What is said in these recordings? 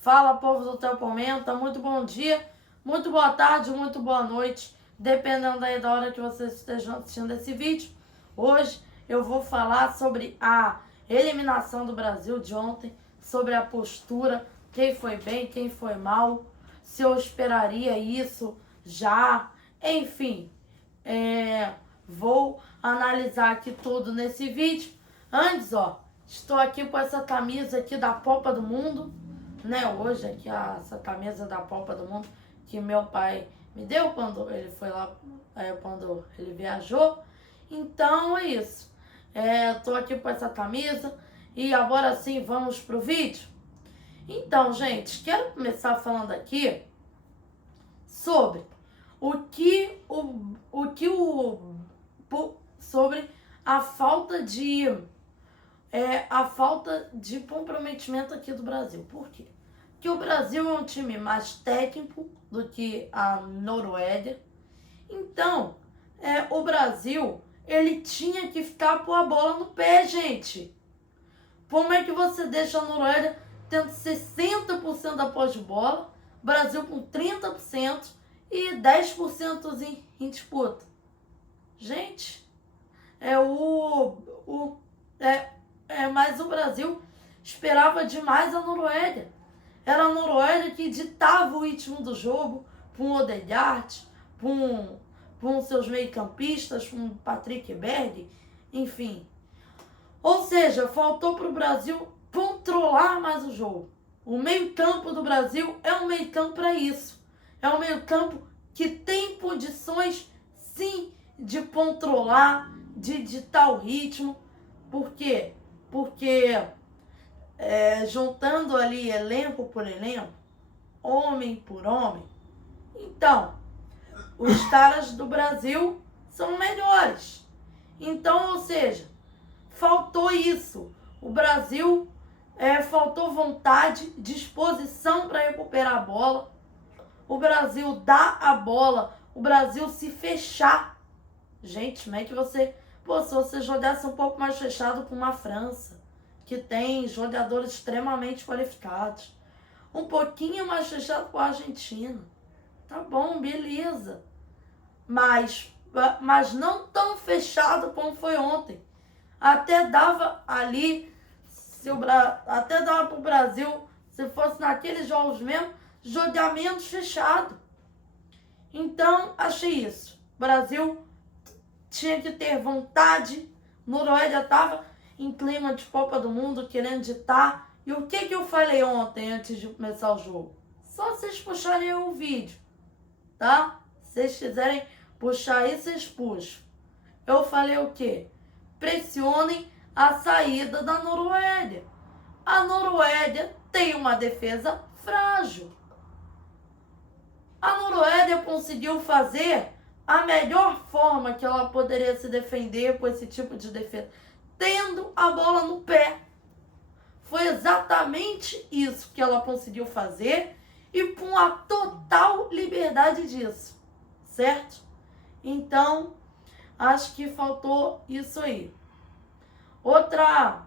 Fala, povo do Teopomenta, muito bom dia, muito boa tarde, muito boa noite, dependendo aí da hora que vocês estejam assistindo esse vídeo. Hoje eu vou falar sobre a eliminação do Brasil de ontem, sobre a postura, quem foi bem, quem foi mal, se eu esperaria isso já, enfim, vou analisar aqui tudo nesse vídeo. Antes, estou aqui com essa camisa aqui da Copa do Mundo, né? Hoje aqui essa camisa da Copa do Mundo que meu pai me deu quando ele foi lá, quando ele viajou. Então é isso. Tô aqui com essa camisa e agora sim vamos pro vídeo. Então, gente, quero começar falando aqui sobre sobre a falta de comprometimento aqui do Brasil. Por quê? Porque o Brasil é um time mais técnico do que a Noruega. Então, o Brasil, ele tinha que ficar com a bola no pé, gente. Como é que você deixa a Noruega tendo 60% da posse de bola, Brasil com 30% e 10% em disputa? Gente, mas o Brasil esperava demais a Noruega. Era a Noruega que ditava o ritmo do jogo, com o Odegaard, com seus meio-campistas, com o Patrick Berg, enfim. Ou seja, faltou para o Brasil controlar mais o jogo. O meio-campo do Brasil é um meio-campo para isso. É um meio-campo que tem condições, sim, de controlar, de ditar o ritmo. Por quê? Porque juntando ali elenco por elenco, homem por homem, então os caras do Brasil são melhores. Então, ou seja, faltou isso. O Brasil faltou vontade, disposição para recuperar a bola. O Brasil dá a bola, o Brasil se fechar. Gente, como é que você... se você jogasse um pouco mais fechado com uma França, que tem jogadores extremamente qualificados. Um pouquinho mais fechado com a Argentina. Tá bom, beleza. Mas não tão fechado como foi ontem. Até dava ali, até dava pro Brasil, se fosse naqueles jogos mesmo, jogar menos fechado. Então, achei isso. Brasil tinha que ter vontade. Noruega estava em clima de Copa do Mundo, querendo ditar. E o que eu falei ontem, antes de começar o jogo? Só vocês puxarem o vídeo, tá? Se vocês quiserem puxar aí, vocês puxam. Eu falei o quê? Pressionem a saída da Noruega. A Noruega tem uma defesa frágil. A Noruega conseguiu fazer a melhor forma que ela poderia se defender com esse tipo de defesa, tendo a bola no pé. Foi exatamente isso que ela conseguiu fazer e com a total liberdade disso, certo? Então, acho que faltou isso aí. Outra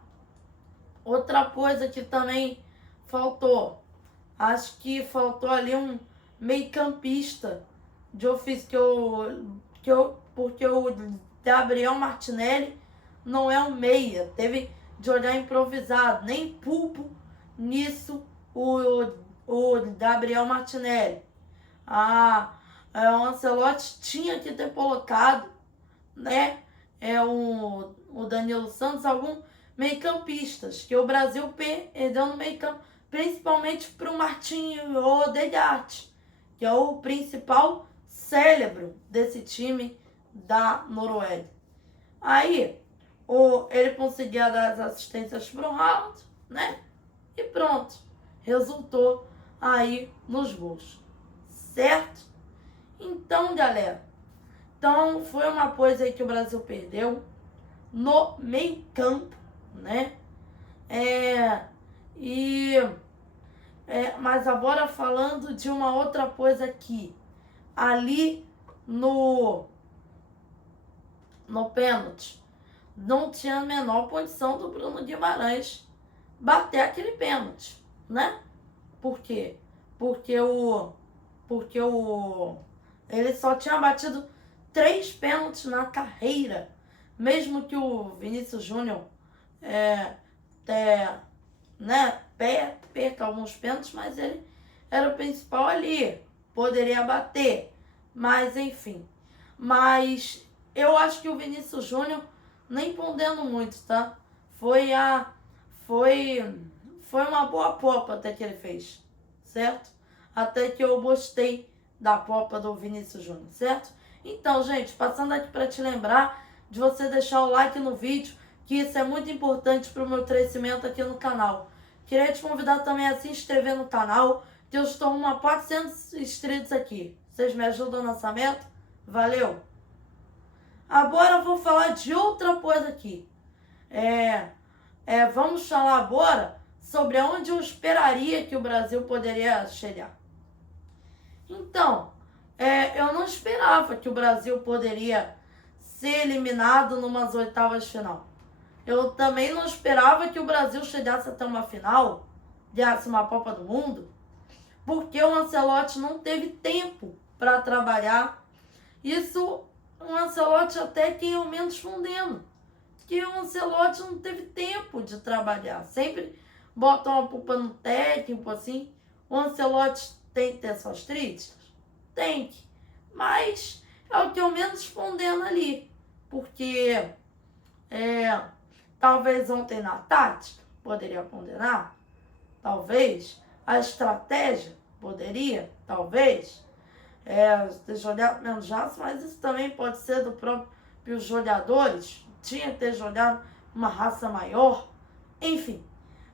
coisa que também faltou, acho que faltou ali um meio-campista de ofício, porque o Gabriel Martinelli não é um meia, teve de olhar improvisado, nem pulpo nisso o Gabriel Martinelli. O Ancelotti tinha que ter colocado, né, o Danilo Santos, algum meio-campistas, que o Brasil perdeu no meio-campo, principalmente para o Martinho Odegaard, que é o principal cérebro desse time da Noruega. Aí, ele conseguia dar as assistências para o Haaland, né? E pronto, resultou aí nos gols, certo? Então, galera, foi uma coisa aí que o Brasil perdeu no meio campo, né? Mas agora falando de uma outra coisa aqui, ali no pênalti, não tinha a menor condição do Bruno Guimarães bater aquele pênalti, né? Por quê? Porque ele só tinha batido 3 pênaltis na carreira. Mesmo que o Vinícius Júnior perca alguns pênaltis, mas ele era o principal ali. Poderia bater. Mas, enfim. Mas eu acho que o Vinícius Júnior, nem pondendo muito, tá? Foi uma boa Copa até que ele fez, certo? Até que eu gostei da Copa do Vinícius Júnior, certo? Então, gente, passando aqui para te lembrar de você deixar o like no vídeo, que isso é muito importante para o meu crescimento aqui no canal. Queria te convidar também a se inscrever no canal, que eu estou a 400 inscritos aqui. Vocês me ajudam nessa meta? Valeu! Agora eu vou falar de outra coisa aqui. Vamos falar agora sobre onde eu esperaria que o Brasil poderia chegar. Então, eu não esperava que o Brasil poderia ser eliminado numas oitavas de final. Eu também não esperava que o Brasil chegasse até uma final, ganhasse uma Copa do Mundo, porque o Ancelotti não teve tempo para trabalhar. Isso, o Ancelotti até quem eu menos fundendo, que o Ancelotti não teve tempo de trabalhar. Sempre botam a culpa no técnico, assim. O Ancelotti tem que ter suas críticas? Tem que. Mas é o que eu menos fundendo ali. Porque talvez ontem na tática poderia condenar. Talvez. A estratégia poderia. Talvez. Ter jogado menos jatos, mas isso também pode ser do próprio jogadores. Tinha que ter jogado uma raça maior. Enfim.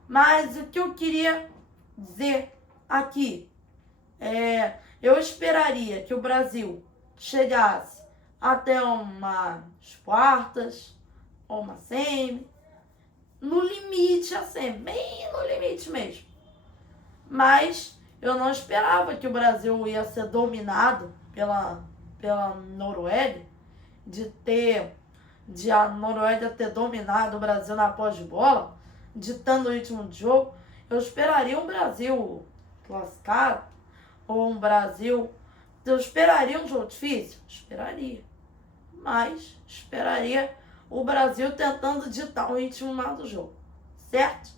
Mas o que eu queria dizer aqui eu esperaria que o Brasil chegasse até umas quartas ou uma semi, no limite a semi, bem no limite mesmo. Mas eu não esperava que o Brasil ia ser dominado pela Noruega, de a Noruega ter dominado o Brasil na posse de bola, ditando o ritmo de jogo. Eu esperaria um Brasil classificado, ou um Brasil... Eu esperaria um jogo difícil? Esperaria. Mas esperaria o Brasil tentando ditar o ritmo mais do jogo. Certo?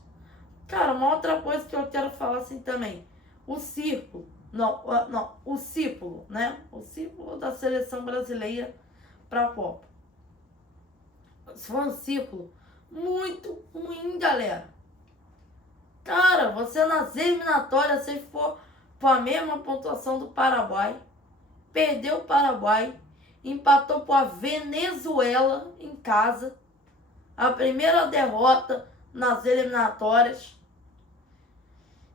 Cara, uma outra coisa que eu quero falar assim também. O círculo. O círculo, né? O círculo da seleção brasileira para a Copa. Isso foi um círculo muito ruim, galera. Cara, você nas eliminatórias, se for com a mesma pontuação do Paraguai, perdeu o Paraguai, empatou com a Venezuela em casa, a primeira derrota nas eliminatórias.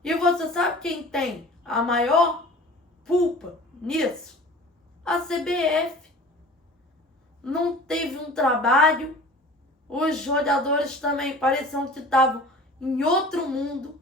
E você sabe quem tem a maior culpa nisso? A CBF. Não teve um trabalho, os jogadores também pareciam que estavam em outro mundo.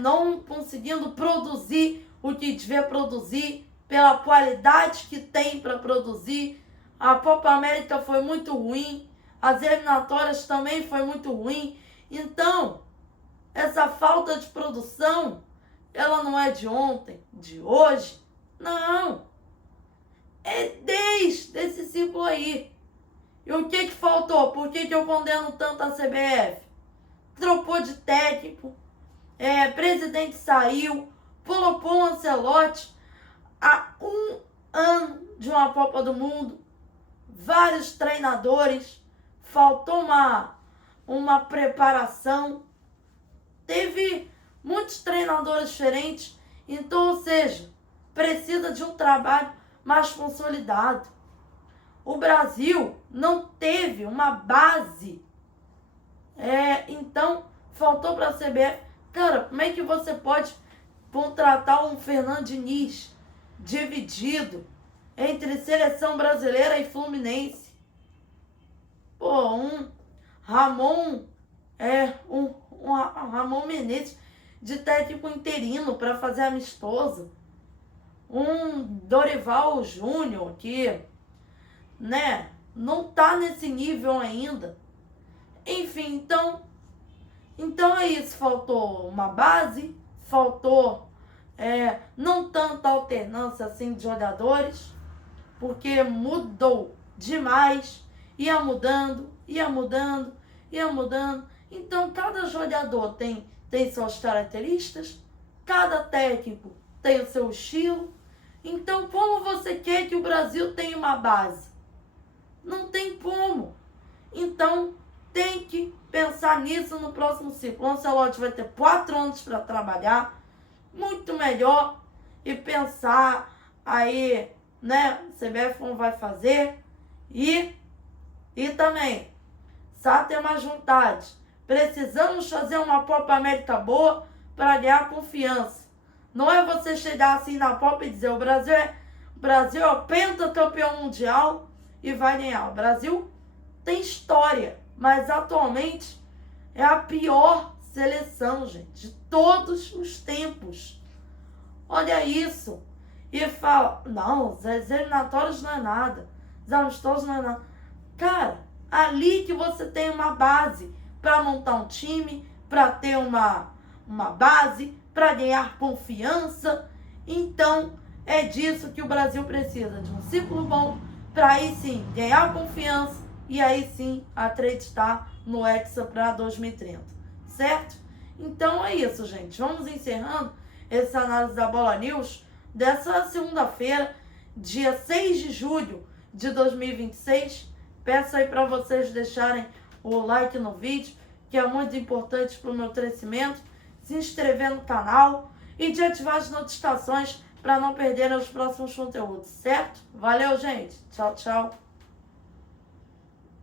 Não conseguindo produzir o que devia produzir, pela qualidade que tem para produzir. A Copa América foi muito ruim, as eliminatórias também foi muito ruim. Então, essa falta de produção, ela não é de ontem, de hoje, não. É desde esse ciclo aí. E o que faltou? Por que eu condeno tanto a CBF? Trocou de técnico, presidente saiu, colocou o Ancelotti há 1 ano de uma Copa do Mundo, vários treinadores, faltou uma preparação, teve muitos treinadores diferentes, então, ou seja, precisa de um trabalho mais consolidado. O Brasil não teve uma base, então faltou para a CBF. Cara, como é que você pode contratar um Fernando Diniz dividido entre seleção brasileira e Fluminense? Pô, um Ramon Menezes de técnico interino para fazer amistoso. Um Dorival Júnior que, não tá nesse nível ainda. Enfim, então é isso. Faltou uma base, faltou não tanta alternância assim de jogadores, porque mudou demais, ia mudando. Então, cada jogador tem suas características, cada técnico tem o seu estilo. Então, como você quer que o Brasil tenha uma base? Não tem como. Então, tem que pensar nisso no próximo ciclo. O Ancelotti vai ter 4 anos para trabalhar, muito melhor, e pensar aí, né, CBF como vai fazer, e também, precisa ter mais vontade. Precisamos fazer uma Copa América boa para ganhar confiança. Não é você chegar assim na Copa e dizer o Brasil é o pentacampeão mundial e vai ganhar. O Brasil tem história, mas atualmente é a pior seleção, gente, de todos os tempos. Olha isso. E fala, não, os eliminatórios não é nada, os amistosos não é nada. Cara, ali que você tem uma base para montar um time, para ter uma base, para ganhar confiança. Então, é disso que o Brasil precisa, de um ciclo bom, para aí sim ganhar confiança e aí sim acreditar no Hexa para 2030, certo? Então é isso, gente. Vamos encerrando essa análise da Bola News dessa segunda-feira, dia 6 de julho de 2026. Peço aí para vocês deixarem o like no vídeo, que é muito importante para o meu crescimento, se inscrever no canal e de ativar as notificações para não perderem os próximos conteúdos, certo? Valeu, gente. Tchau, tchau.